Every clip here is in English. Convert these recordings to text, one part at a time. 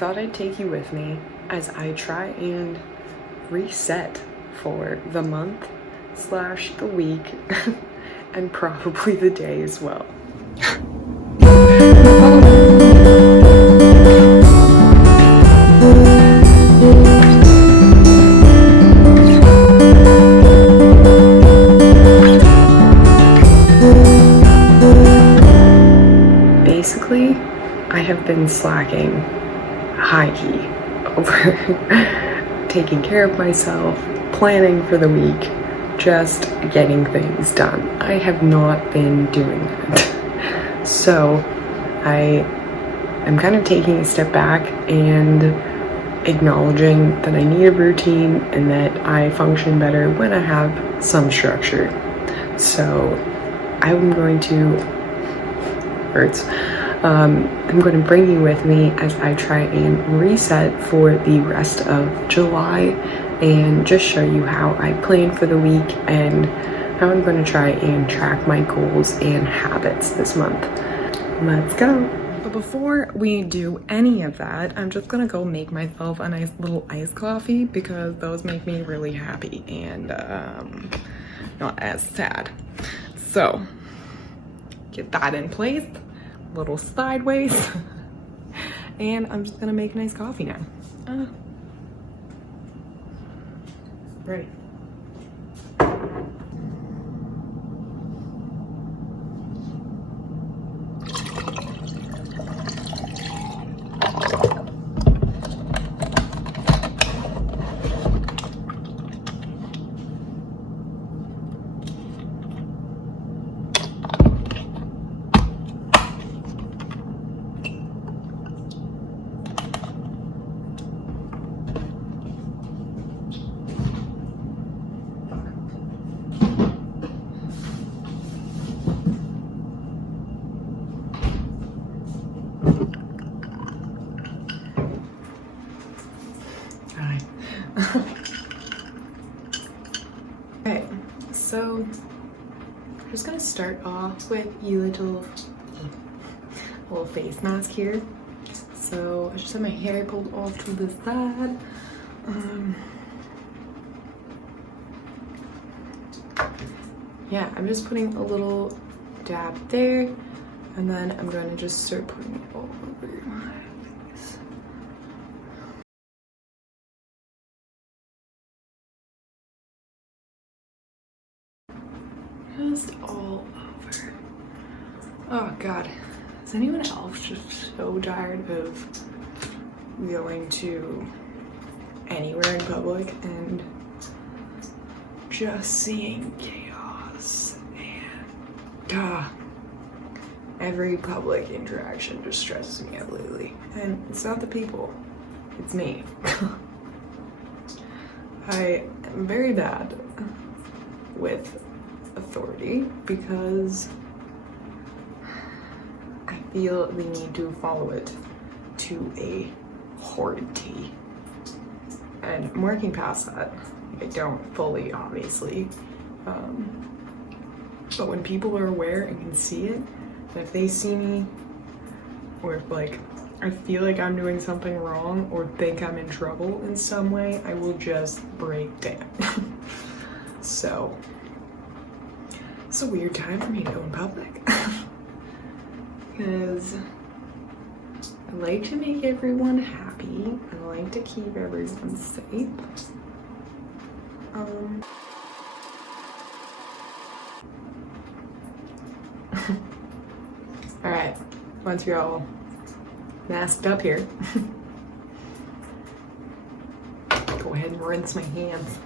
thought I'd take you with me as I try and reset for the month / the week and probably the day as well. Basically, I have been slacking high key over taking care of myself, planning for the week, just getting things done. I have not been doing that. So I am kind of taking a step back and acknowledging that I need a routine and that I function better when I have some structure. So I'm going to I'm going to bring you with me as I try and reset for the rest of July and just show you how I plan for the week and how I'm going to try and track my goals and habits this month. Let's go. But before we do any of that, I'm just going to go make myself a nice little iced coffee because those make me really happy and not as sad. So get that in place. Little sideways, and I'm just gonna make nice coffee now. Right. Okay, so I'm just gonna start off with a little face mask here. So I just have my hair pulled off to the side. Yeah, I'm just putting a little dab there, and then I'm gonna just start putting it all over my face. Just all over. Oh god, is anyone else just so tired of going to anywhere in public and just seeing chaos and every public interaction just stresses me out lately? And it's not the people, it's me. I am very bad with authority because I feel the need to follow it to a horrid T. And I'm working past that. I don't fully, obviously. But when people are aware and can see it, that if they see me, or if like I feel like I'm doing something wrong or think I'm in trouble in some way, I will just break down. So it's a weird time for me to go in public because I like to make everyone happy. I like to keep everyone safe. All right, once you're all masked up here, go ahead and rinse my hands.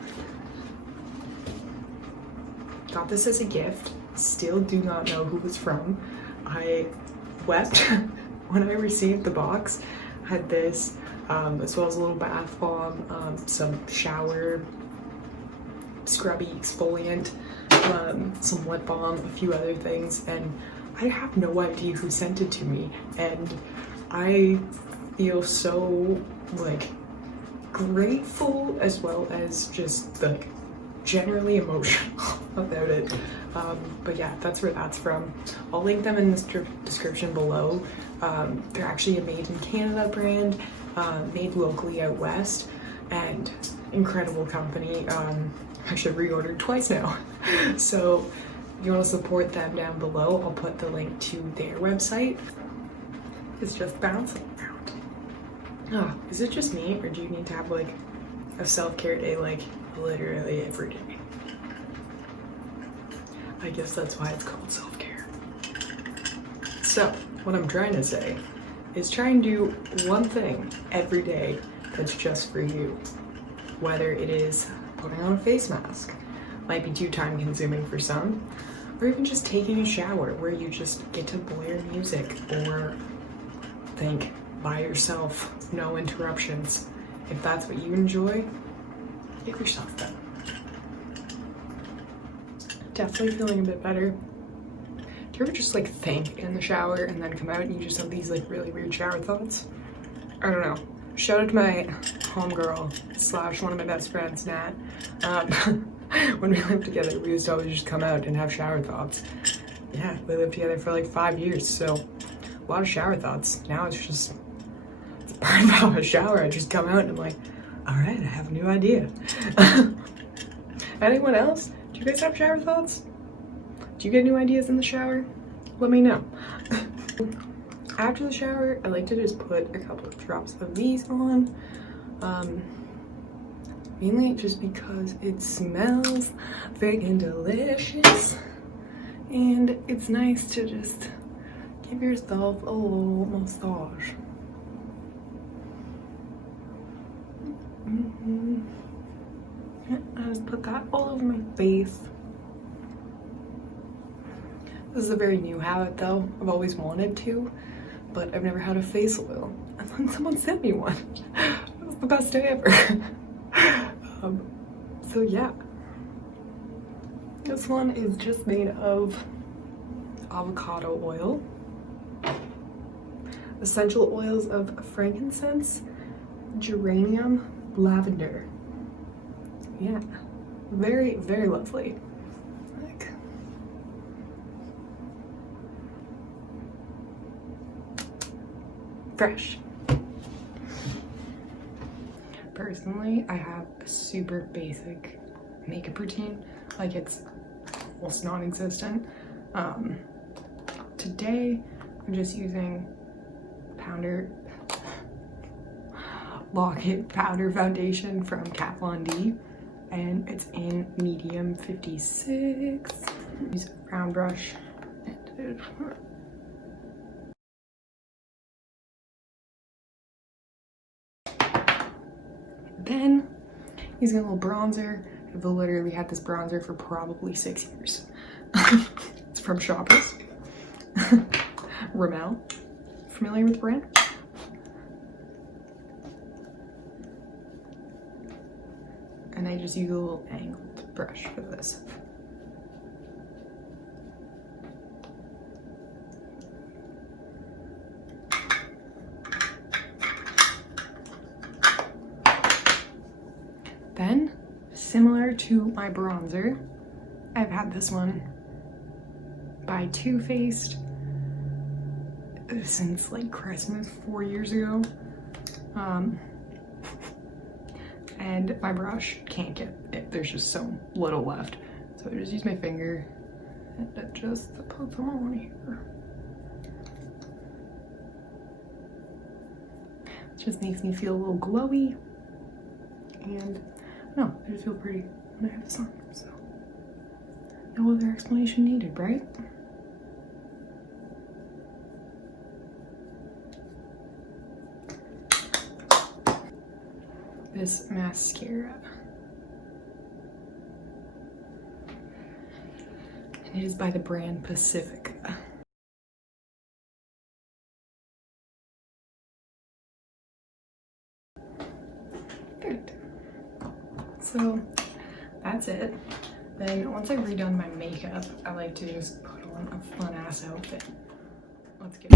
Got this as a gift. Still do not know who it's from. I wept when I received the box. Had this, as well as a little bath bomb, some shower scrubby exfoliant, some lip balm, a few other things, and I have no idea who sent it to me, and I feel so like grateful as well as just like generally emotional about it. But yeah, that's where that's from. I'll link them in the description below. They're actually a made in Canada brand, made locally out west, and incredible company. I should reorder twice now. So if you want to support them, down below I'll put the link to their website. It's just bouncing around. Oh, is it just me, or do you need to have like a self-care day like literally every day? I guess that's why it's called self-care. So what I'm trying to say is try and do one thing every day that's just for you. Whether it is putting on a face mask, might be too time consuming for some, or even just taking a shower where you just get to blare music or think by yourself, no interruptions. If that's what you enjoy, give yourself that. Definitely feeling a bit better. Do you ever just like think in the shower and then come out and you just have these like really weird shower thoughts? I don't know. Shout out to my homegirl / one of my best friends, Nat. When we lived together, we used to always just come out and have shower thoughts. Yeah, we lived together for like 5 years, so a lot of shower thoughts. Now it's part of how I shower. I just come out and I'm like, all right, I have a new idea. Anyone else? Do you guys have shower thoughts? Do you get new ideas in the shower? Let me know. After the shower, I like to just put a couple of drops of these on. Mainly just because it smells freaking delicious. And it's nice to just give yourself a little massage. I just put that all over my face. This is a very new habit though. I've always wanted to, but I've never had a face oil. And then someone sent me one. It was the best day ever. So yeah. This one is just made of avocado oil, essential oils of frankincense, geranium, lavender. Yeah, very, very lovely. Like, fresh. Personally, I have a super basic makeup routine. Like, it's almost non-existent. Today, I'm just using Lock-It Powder Foundation from Kat Von D, and it's in medium 56. Use a brown brush. Then, using a little bronzer. I've literally had this bronzer for probably 6 years. It's from Shoppers. Rimmel. Familiar with the brand? And I just use a little angled brush for this. Then, similar to my bronzer, I've had this one by Too Faced since like Christmas 4 years ago. And my brush can't get it. There's just so little left. So I just use my finger and it just put them on here. It just makes me feel a little glowy. And no, I just feel pretty when I have this on. So no other explanation needed, right? This mascara. And it is by the brand Pacifica. Good. So that's it. Then once I've redone my makeup, I like to just put on a fun ass outfit. Let's get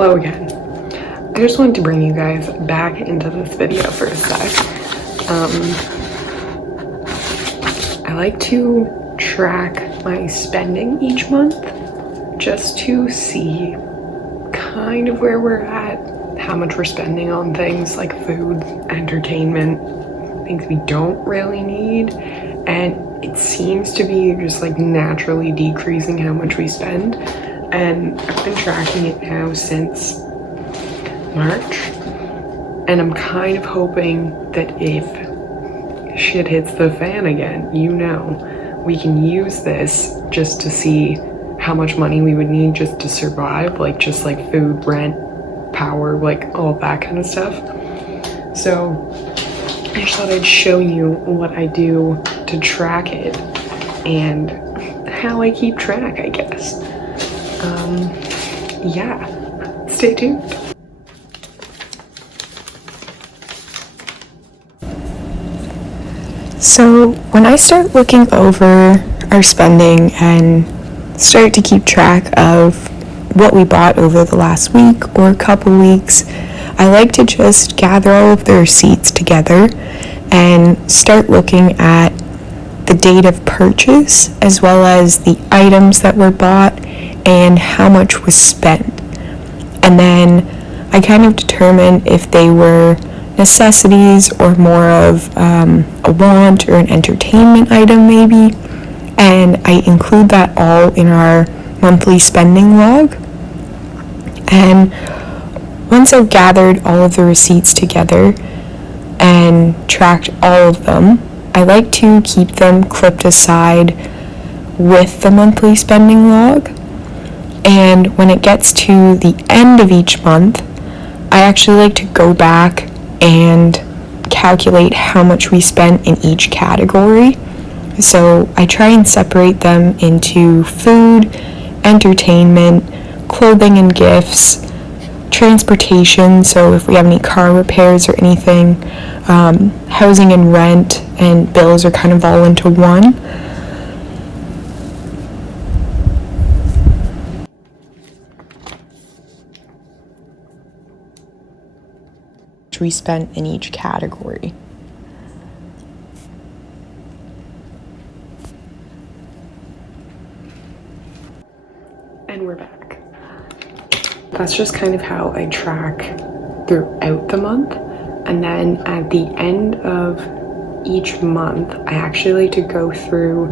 Hello again. I just wanted to bring you guys back into this video for a sec. I like to track my spending each month just to see kind of where we're at, how much we're spending on things like food, entertainment, things we don't really need, and it seems to be just like naturally decreasing how much we spend. And I've been tracking it now since March, and I'm kind of hoping that if shit hits the fan again, we can use this just to see how much money we would need just to survive, like just like food, rent, power, like all that kind of stuff. So I just thought I'd show you what I do to track it and how I keep track, I guess. Yeah, stay tuned. So when I start looking over our spending and start to keep track of what we bought over the last week or a couple weeks, I like to just gather all of the receipts together and start looking at the date of purchase as well as the items that were bought and how much was spent. And then I kind of determine if they were necessities or more of a want or an entertainment item maybe, and I include that all in our monthly spending log. And once I've gathered all of the receipts together and tracked all of them, I like to keep them clipped aside with the monthly spending log. And when it gets to the end of each month, I actually like to go back and calculate how much we spent in each category. So I try and separate them into food, entertainment, clothing and gifts, transportation, so if we have any car repairs or anything, housing and rent, and bills are kind of all into one. We spent in each category. And we're back. That's just kind of how I track throughout the month. And then at the end of each month, I actually like to go through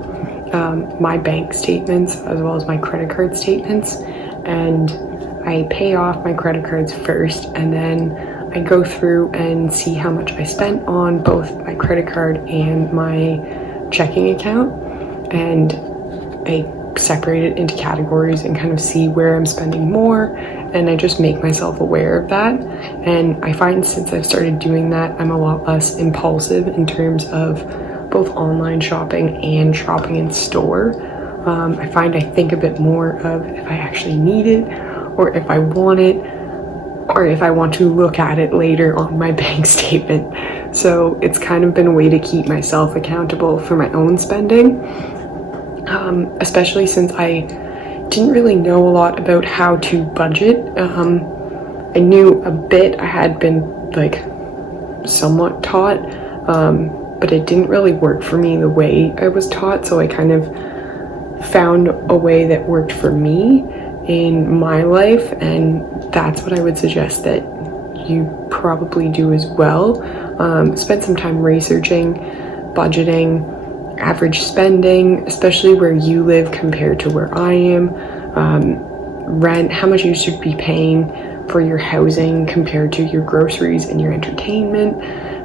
my bank statements as well as my credit card statements. And I pay off my credit cards first, and then I go through and see how much I spent on both my credit card and my checking account, and I separate it into categories and kind of see where I'm spending more, and I just make myself aware of that. And I find since I've started doing that, I'm a lot less impulsive in terms of both online shopping and shopping in store. I find I think a bit more of if I actually need it, or if I want it, or if I want to look at it later on my bank statement. So it's kind of been a way to keep myself accountable for my own spending, especially since I didn't really know a lot about how to budget. I knew a bit, I had been like somewhat taught, but it didn't really work for me the way I was taught, so I kind of found a way that worked for me in my life, and that's what I would suggest that you probably do as well. Spend some time researching, budgeting, average spending, especially where you live compared to where I am, rent, how much you should be paying for your housing compared to your groceries and your entertainment,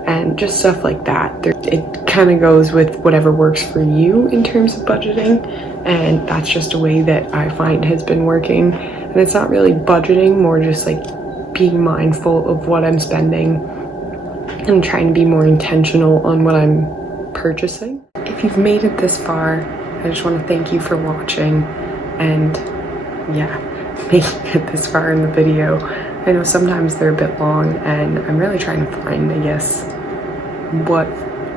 and just stuff like that. It kind of goes with whatever works for you in terms of budgeting, and that's just a way that I find has been working. And it's not really budgeting, more just like being mindful of what I'm spending and trying to be more intentional on what I'm purchasing. If you've made it this far, I just want to thank you for watching, and yeah, making it this far in the video. I know sometimes they're a bit long, and I'm really trying to find, I guess, what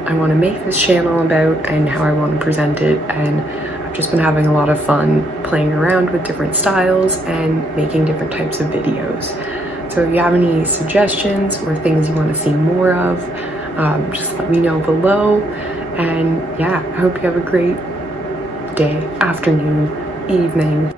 I want to make this channel about and how I want to present it, and I've just been having a lot of fun playing around with different styles and making different types of videos. So if you have any suggestions or things you want to see more of, just let me know below. And yeah, I hope you have a great day, afternoon, evening,